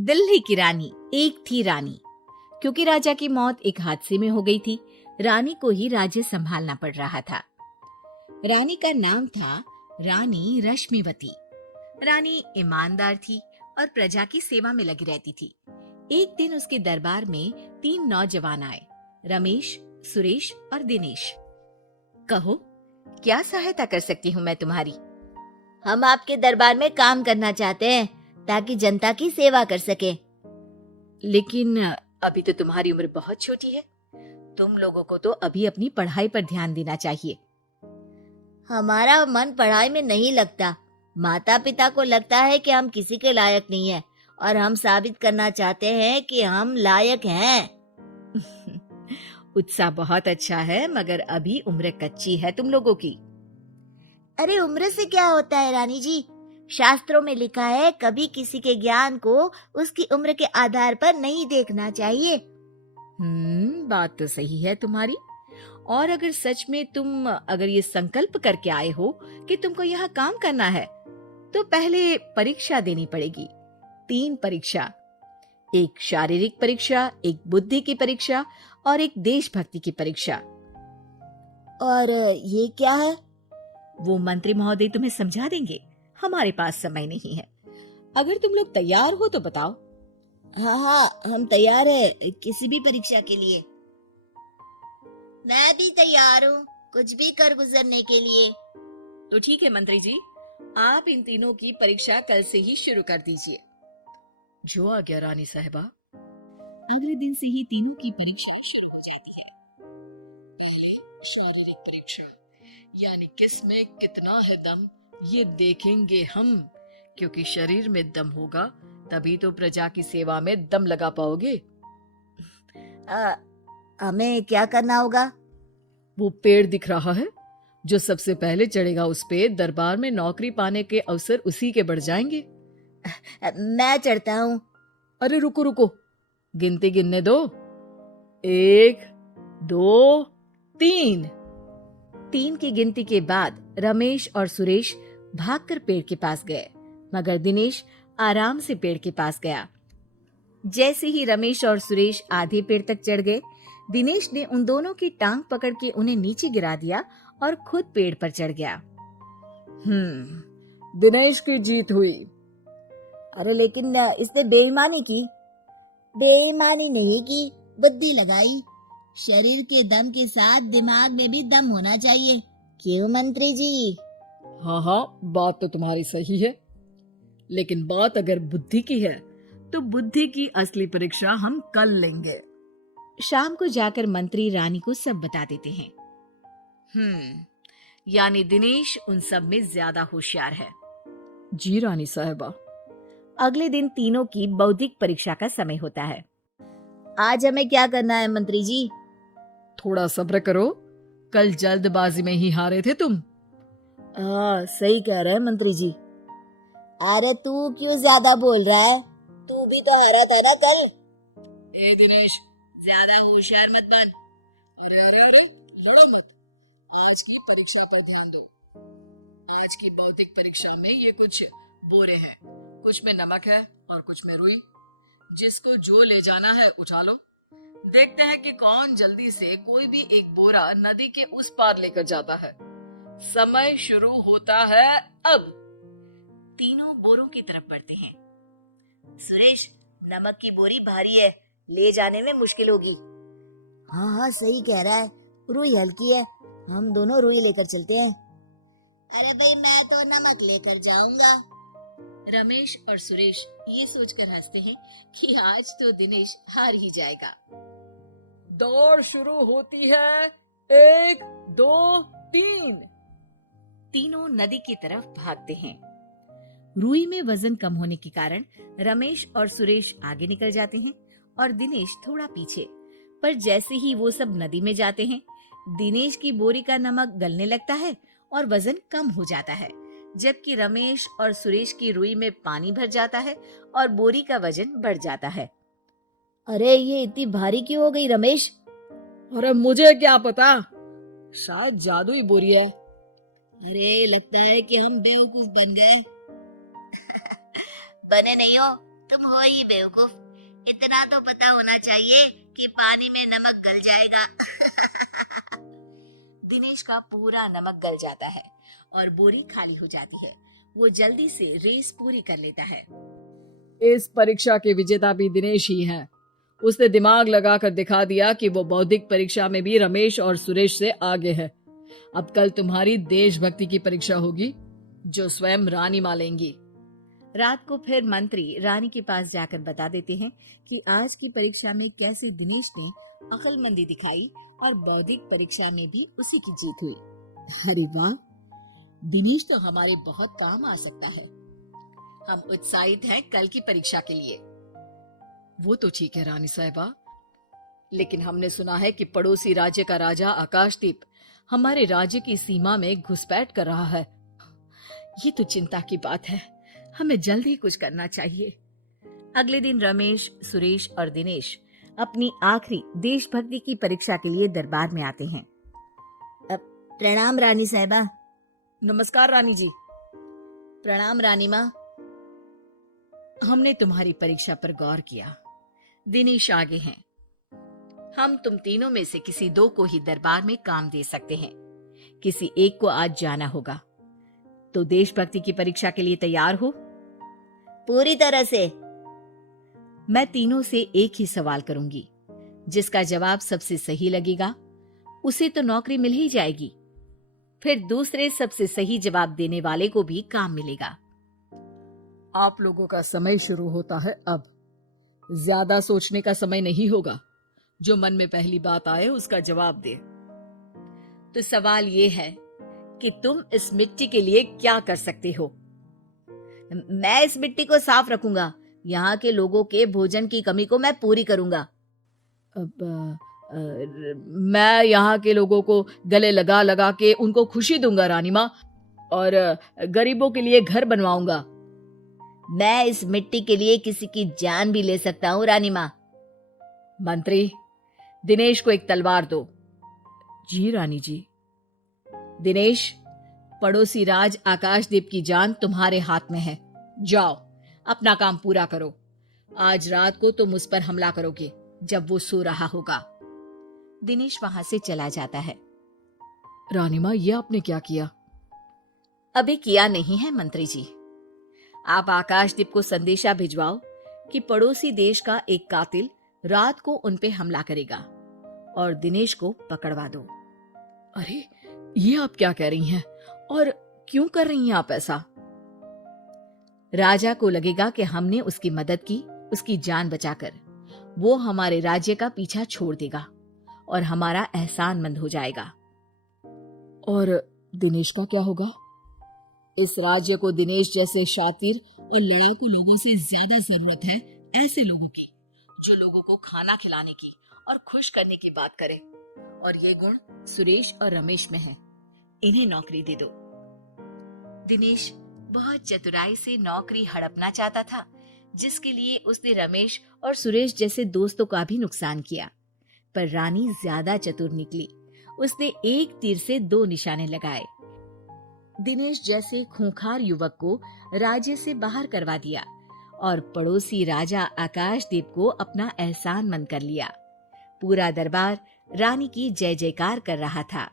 दिल्ली की रानी। एक थी रानी। क्योंकि राजा की मौत एक हादसे में हो गई थी, रानी को ही राज्य संभालना पड़ रहा था। रानी का नाम था रानी रश्मिवती। रानी ईमानदार थी और प्रजा की सेवा में लगी रहती थी। एक दिन उसके दरबार में 3 नौजवान आए, रमेश, सुरेश और दिनेश। कहो, क्या सहायता कर सकती हूँ मैं तुम्हारी? हम आपके दरबार में काम करना चाहते हैं ताकि जनता की सेवा कर सके। लेकिन अभी तो तुम्हारी उम्र बहुत छोटी है। तुम लोगों को तो अभी अपनी पढ़ाई पर ध्यान देना चाहिए। हमारा मन पढ़ाई में नहीं लगता। माता पिता को लगता है कि हम किसी के लायक नहीं है और हम साबित करना चाहते हैं कि हम लायक हैं। उत्साह बहुत अच्छा है, मगर अभी उम्र कच्ची है तुम लोगों की। अरे उम्र से क्या होता है रानी जी? शास्त्रों में लिखा है कभी किसी के ज्ञान को उसकी उम्र के आधार पर नहीं देखना चाहिए। बात तो सही है तुम्हारी। और अगर सच में तुम ये संकल्प करके आए हो कि तुमको यहाँ काम करना है, तो पहले परीक्षा देनी पड़ेगी। 3 परीक्षा, एक शारीरिक परीक्षा, एक बुद्धि की परीक्षा और एक देशभक्ति की परीक्षा। और ये क्या है? वो मंत्री महोदय तुम्हें समझा देंगे। हमारे पास समय नहीं है। अगर तुम लोग तैयार हो तो बताओ। हाँ, हम तैयार है किसी भी परीक्षा के लिए। मैं भी तैयार हूँ कुछ भी कर गुजरने के लिए। तो ठीक है मंत्री जी, आप इन तीनों की परीक्षा कल से ही शुरू कर दीजिए। जो आ गया रानी साहिबा। अगले दिन से ही तीनों की परीक्षा शुरू हो जाती है। पहले शारीरिक परीक्षा, यानी किस में कितना है दम, ये देखेंगे हम। क्योंकि शरीर में दम होगा तभी तो प्रजा की सेवा में दम लगा पाओगे। हमें क्या करना होगा? वो पेड़ दिख रहा है, जो सबसे पहले चढ़ेगा उस पे दरबार में नौकरी पाने के अवसर उसी के बढ़ जाएंगे। मैं चढ़ता हूँ। अरे रुको रुको, गिनती गिनने दो। 1, 2, 3। 3 की गिनती के बाद रमेश और सुरेश भागकर पेड़ के पास गए, मगर दिनेश आराम से पेड़ के पास गया। जैसे ही रमेश और सुरेश आधे पेड़ तक चढ़ गए, दिनेश ने उन दोनों की टांग पकड़ के उन्हें नीचे गिरा दिया और खुद पेड़ पर चढ़ गया। दिनेश की जीत हुई। अरे लेकिन इसने बेईमानी की। बेईमानी नहीं की, बुद्धि लगाई। शरीर के दम के साथ दिमाग में भी दम होना चाहिए। क्यों मंत्री जी? हाँ, बात तो तुम्हारी सही है। लेकिन बात अगर बुद्धि की है तो बुद्धि की असली परीक्षा हम कल लेंगे। शाम को जाकर मंत्री रानी को सब बता देते हैं। यानी दिनेश उन सब में ज्यादा होशियार है। जी रानी साहिबा। अगले दिन तीनों की बौद्धिक परीक्षा का समय होता है। आज हमें क्या करना है मंत्री जी? थोड़ा सब्र करो, कल जल्दबाजी में ही हारे थे तुम। सही कह रहे हैं मंत्री जी। अरे तू क्यों ज्यादा बोल रहा है? तू भी तो हारा था ना कल। ए दिनेश, ज्यादा होशियार मत बन। अरे लड़ो मत। आज की परीक्षा पर ध्यान दो। आज की बौद्धिक परीक्षा में ये कुछ बोरे हैं, कुछ में नमक है और कुछ में रुई। जिसको जो ले जाना है उठा लो। देखते हैं कि कौन जल्दी से कोई भी एक बोरा नदी के उस पार लेकर जाता है। समय शुरू होता है अब। तीनों बोरों की तरफ बढ़ते हैं। सुरेश, नमक की बोरी भारी है, ले जाने में मुश्किल होगी। हाँ, सही कह रहा है। रुई हल्की है, हम दोनों रुई लेकर चलते हैं। अरे भाई, मैं तो नमक लेकर जाऊंगा। रमेश और सुरेश ये सोचकर हंसते हैं कि आज तो दिनेश हार ही जाएगा। दौड़ शुरू होती है। 1, 2, 3। तीनों नदी की तरफ भागते हैं। रुई में वजन कम होने के कारण रमेश और सुरेश आगे निकल जाते हैं और दिनेश थोड़ा पीछे। पर जैसे ही वो सब नदी में जाते हैं, दिनेश की बोरी का नमक गलने लगता है और वजन कम हो जाता है, जबकि रमेश और सुरेश की रुई में पानी भर जाता है और बोरी का वजन बढ़ जाता है। अरे ये इतनी भारी क्यों हो गई रमेश? अरे मुझे क्या पता, शायद जादुई बोरी है। अरे लगता है कि हम बेवकूफ बन गए। बने नहीं हो, तुम हो ही बेवकूफ, इतना तो पता होना चाहिए कि पानी में नमक गल जाएगा। दिनेश का पूरा नमक गल जाता है और बोरी खाली हो जाती है। वो जल्दी से रेस पूरी कर लेता है। इस परीक्षा के विजेता भी दिनेश ही हैं। उसने दिमाग लगाकर दिखा दिया कि वो बौद्धिक परीक्षा में भी रमेश और सुरेश से आगे है। अब कल तुम्हारी देशभक्ति की परीक्षा होगी, जो स्वयं रानी माँ लेंगी। रात को फिर मंत्री रानी के पास जाकर बता देते हैं कि आज की परीक्षा में कैसे दिनेश ने अक्लमंदी दिखाई और बौद्धिक परीक्षा में भी उसी की जीत हुई। अरे वाह, दिनेश तो हमारे बहुत काम आ सकता है। हम उत्साहित हैं कल की परीक्षा के लिए। वो तो ठीक है रानी साहिबा, लेकिन हमने सुना है कि पड़ोसी राज्य का राजा आकाशदीप हमारे राज्य की सीमा में घुसपैठ कर रहा है। ये तो चिंता की बात है, हमें जल्द ही कुछ करना चाहिए। अगले दिन रमेश, सुरेश और दिनेश अपनी आखिरी देशभक्ति की परीक्षा के लिए दरबार में आते हैं। प्रणाम रानी साहिबा। नमस्कार रानी जी। प्रणाम रानी माँ। हमने तुम्हारी परीक्षा पर गौर किया। दिनेश आगे हैं। हम तुम तीनों में से किसी दो को ही दरबार में काम दे सकते हैं। किसी एक को आज जाना होगा। तो देशभक्ति की परीक्षा के लिए तैयार हो? पूरी तरह से। मैं तीनों से एक ही सवाल करूंगी। जिसका जवाब सबसे सही लगेगा उसे तो नौकरी मिल ही जाएगी। फिर दूसरे सबसे सही जवाब देने वाले को भी काम मिलेगा। आप लोगों का समय शुरू होता है अब। ज्यादा सोचने का समय नहीं होगा। जो मन में पहली बात आए उसका जवाब दे। तो सवाल ये है कि तुम इस मिट्टी के लिए क्या कर सकते हो? मैं इस मिट्टी को साफ रखूंगा। यहाँ के लोगों के भोजन की कमी को मैं पूरी करूंगा। मैं यहाँ के लोगों को गले लगा लगा के उनको खुशी दूंगा रानी माँ, और गरीबों के लिए घर बनवाऊंगा। मैं इस मिट्टी के लिए किसी की जान भी ले सकता हूँ रानी माँ। मंत्री, दिनेश को एक तलवार दो। जी रानी जी। दिनेश, पड़ोसी राज आकाशदीप की जान तुम्हारे हाथ में है। जाओ, अपना काम पूरा करो। आज रात को तुम उस पर हमला करोगे जब वो सो रहा होगा। दिनेश वहां से चला जाता है। रानी माँ, ये आपने क्या किया? अभी किया नहीं है मंत्री जी। आप आकाशदीप को संदेशा भिजवाओ कि पड़ोसी देश का एक कातिल रात को उन पे हमला करेगा और दिनेश को पकड़वा दो। अरे, ये आप क्या कह रही हैं? और क्यों कर रही हैं आप ऐसा? राजा को लगेगा कि हमने उसकी मदद की, उसकी जान बचाकर। वो हमारे राज्य का पीछा छोड़ देगा और हमारा एहसानमंद हो जाएगा। और दिनेश का क्या होगा? इस राज्य को दिनेश जैसे शातिर और लड़ाकू लोगों से ज्यादा जरूरत है। ऐसे लोगों की जो लोगों को खाना खिलाने की और खुश करने की बात करें। और ये गुण सुरेश और रमेश में है। इन्हें नौकरी दे दो। दिनेश बहुत चतुराई से नौकरी हड़पना चाहता था, जिसके लिए उसने रमेश और सुरेश जैसे दोस्तों का भी नुकसान किया। पर रानी ज्यादा चतुर निकली। उसने एक तीर से दो निशाने लगाए। दिनेश जैसे खूंखार युवक को राज्य से बाहर करवा दिया और पड़ोसी राजा आकाशदीप को अपना एहसानमंद कर लिया। पूरा दरबार रानी की जय जयकार कर रहा था।